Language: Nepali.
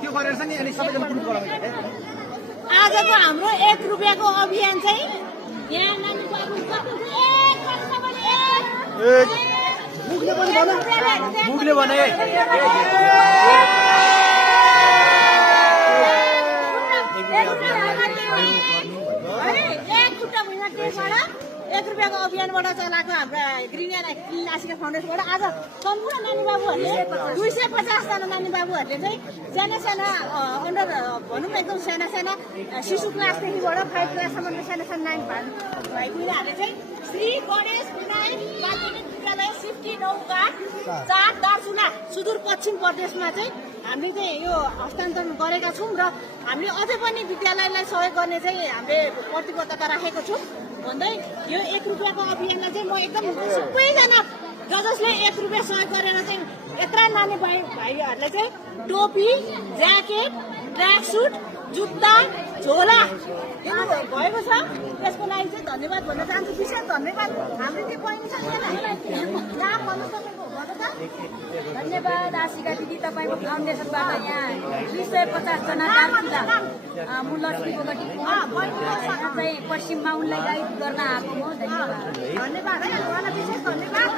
त्यो गरेर चाहिँ अनि सबैजना ग्रुप गराउने आजको हाम्रो 1 रुपैयाँको अभियान चाहिँ यहाँ नानी बाबु मुखले भने एक रुपियाँको अभियानबाट चलाएको हाम्रा ग्रिन एन्ड आशिका फाउन्डेसनबाट आज सम्पूर्ण नानी बाबुहरूले 250 जना नानी बाबुहरूले चाहिँ साना साना अन्डर भनौँ न एकदम साना साना शिशु क्लासदेखिबाट 5 क्लाससम्मको साना साना नानी भाइ बहिनीहरूले चाहिँ श्री गणेश विनायक माध्यमिक विद्यालय सिफ्टी नौघाट 4 दार्चुला सुदूरपश्चिम प्रदेशमा चाहिँ हामीले चाहिँ यो हस्तान्तरण गरेका छौँ र हामीले अझै पनि विद्यालयलाई सहयोग गर्ने चाहिँ हामीले प्रतिबद्धता राखेको छौँ भन्दै यो 1 रुपियाँको अभियानलाई चाहिँ म एकदम सबैजना जसले 1 रुपियाँ सहयोग गरेर चाहिँ यत्रा नानी भाइहरूलाई चाहिँ टोपी ज्याकेट ट्र्याक सुट जुत्ता झोला दिनु भएको छ त्यसको लागि चाहिँ धन्यवाद भन्न चाहन्छु विशेष धन्यवाद हाम्रो त्यो बहिनी छ नाम भन्नु सक्नु भन्नु त धन्यवाद आशिका दिदी तपाईँको फाउन्डेसनबाट यहाँ 250 जना दार्चुला मुलक्ष्मी बोगटी चाहिँ पश्चिममा उनलाई गाइड गर्न आएको हो धन्यवाद धन्यवाद है उहाँलाई विशेष धन्यवाद